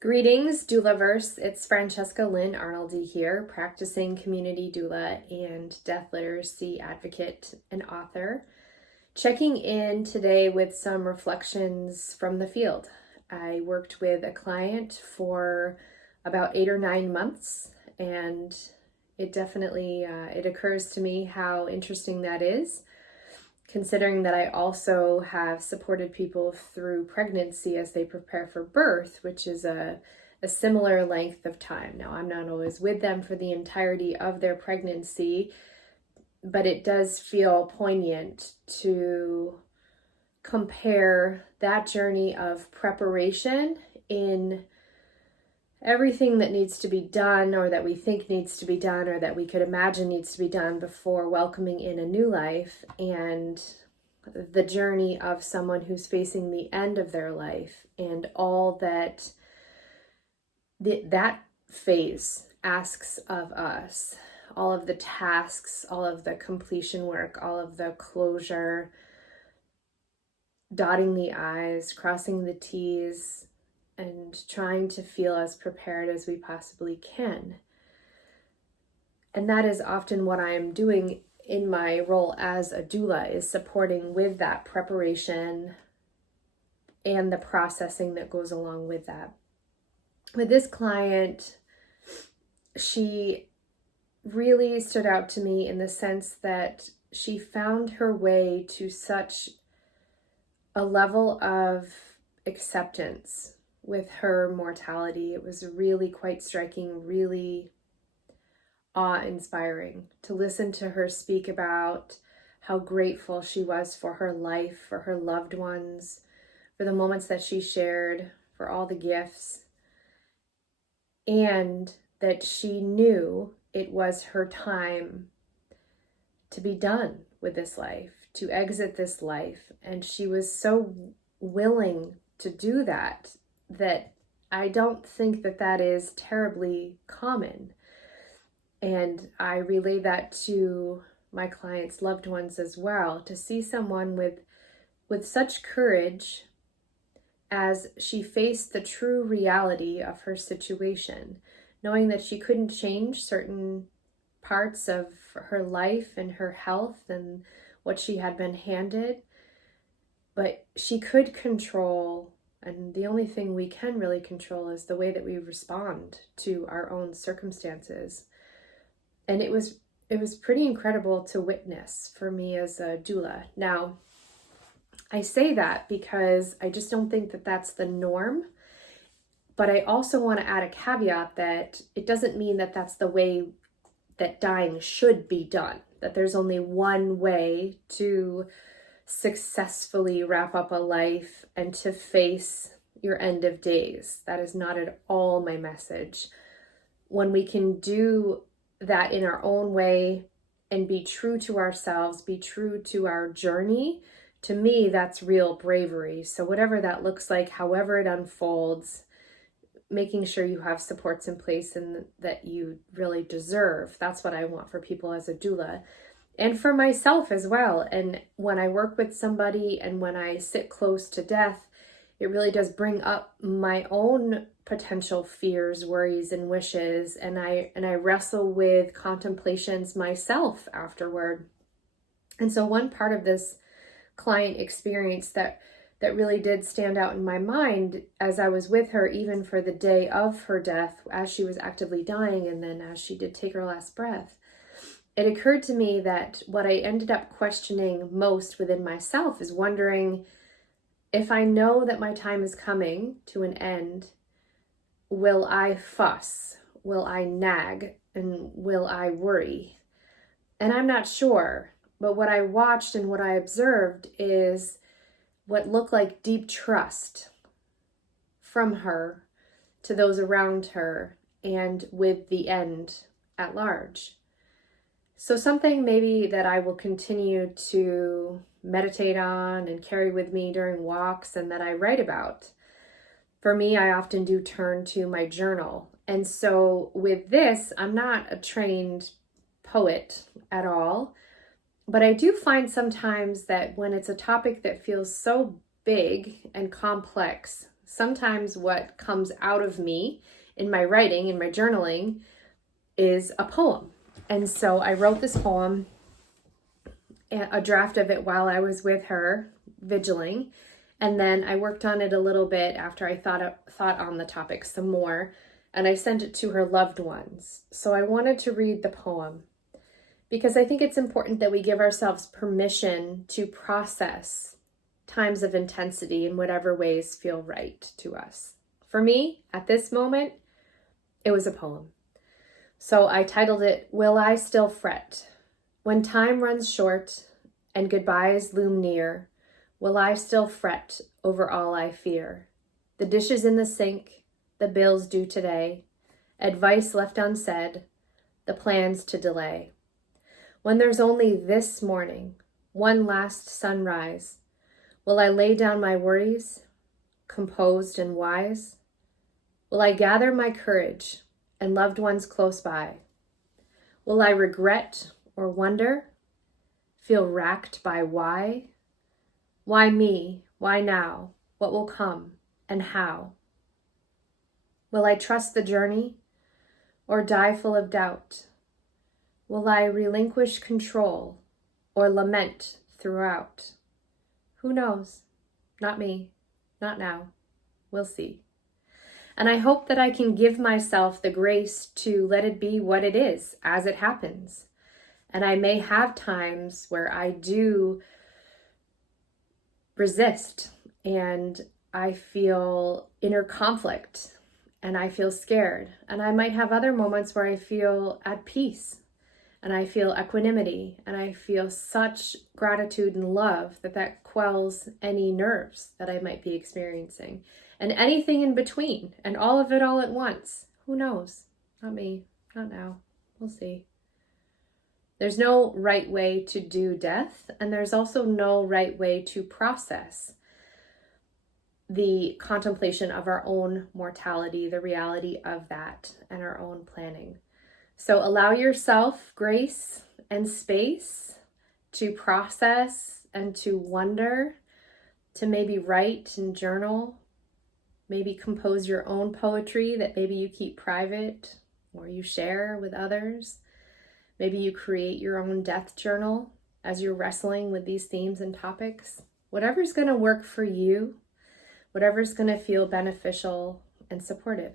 Greetings, Doulaverse. It's Francesca Lynn Arnoldy here, practicing community doula and death literacy advocate and author. Checking in today with some reflections from the field. I worked with a client for about 8 or 9 months, and it definitely it occurs to me how interesting that is, considering that I also have supported people through pregnancy as they prepare for birth, which is a similar length of time. Now, I'm not always with them for the entirety of their pregnancy, but it does feel poignant to compare that journey of preparation in everything that needs to be done, or that we think needs to be done, or that we could imagine needs to be done before welcoming in a new life, and the journey of someone who's facing the end of their life and all that that phase asks of us, all of the tasks, all of the completion work, all of the closure, dotting the I's, crossing the T's, and trying to feel as prepared as we possibly can. And that is often what I am doing in my role as a doula, is supporting with that preparation and the processing that goes along with that. With this client, she really stood out to me in the sense that she found her way to such a level of acceptance with her mortality. It was really quite striking, really awe-inspiring to listen to her speak about how grateful she was for her life, for her loved ones, for the moments that she shared, for all the gifts, and that she knew it was her time to be done with this life, to exit this life. And she was so willing to do that I don't think that is terribly common. And I relay that to my clients' loved ones as well, to see someone with such courage as she faced the true reality of her situation, knowing that she couldn't change certain parts of her life and her health and what she had been handed, but she could control. And the only thing we can really control is the way that we respond to our own circumstances. And it was pretty incredible to witness for me as a doula. Now, I say that because I just don't think that that's the norm. But I also want to add a caveat that it doesn't mean that that's the way that dying should be done, that there's only one way to successfully wrap up a life and to face your end of days. That is not at all my message. When we can do that in our own way and be true to ourselves, be true to our journey, to me, that's real bravery. So whatever that looks like, however it unfolds, making sure you have supports in place and that you really deserve. That's what I want for people as a doula. And for myself as well. And when I work with somebody and when I sit close to death, it really does bring up my own potential fears, worries, and wishes. And I wrestle with contemplations myself afterward. And so one part of this client experience that really did stand out in my mind as I was with her, even for the day of her death, as she was actively dying, and then as she did take her last breath, it occurred to me that what I ended up questioning most within myself is wondering, if I know that my time is coming to an end, will I fuss? Will I nag? And will I worry? And I'm not sure, but what I watched and what I observed is what looked like deep trust from her to those around her and with the end at large. So something maybe that I will continue to meditate on and carry with me during walks and that I write about. For me, I often do turn to my journal. And so with this, I'm not a trained poet at all, but I do find sometimes that when it's a topic that feels so big and complex, sometimes what comes out of me in my writing, in my journaling, is a poem. And so I wrote this poem, a draft of it while I was with her, vigiling. And then I worked on it a little bit after I thought on the topic some more, and I sent it to her loved ones. So I wanted to read the poem because I think it's important that we give ourselves permission to process times of intensity in whatever ways feel right to us. For me, at this moment, it was a poem. So I titled it, Will I Still Fret? When time runs short and goodbyes loom near, will I still fret over all I fear? The dishes in the sink, the bills due today, advice left unsaid, the plans to delay. When there's only this morning, one last sunrise, will I lay down my worries, composed and wise? Will I gather my courage and loved ones close by? Will I regret or wonder, feel racked by why? Why me? Why now? What will come and how? Will I trust the journey or die full of doubt? Will I relinquish control or lament throughout? Who knows? Not me. Not now. We'll see. And I hope that I can give myself the grace to let it be what it is as it happens. And I may have times where I do resist and I feel inner conflict and I feel scared. And I might have other moments where I feel at peace and I feel equanimity and I feel such gratitude and love that quells any nerves that I might be experiencing, and anything in between, and all of it all at once. Who knows? Not me, not now. We'll see. There's no right way to do death, and there's also no right way to process the contemplation of our own mortality, the reality of that, and our own planning. So allow yourself grace and space to process and to wonder, to maybe write and journal, maybe compose your own poetry that maybe you keep private or you share with others. Maybe you create your own death journal as you're wrestling with these themes and topics. Whatever's going to work for you, whatever's going to feel beneficial and supportive.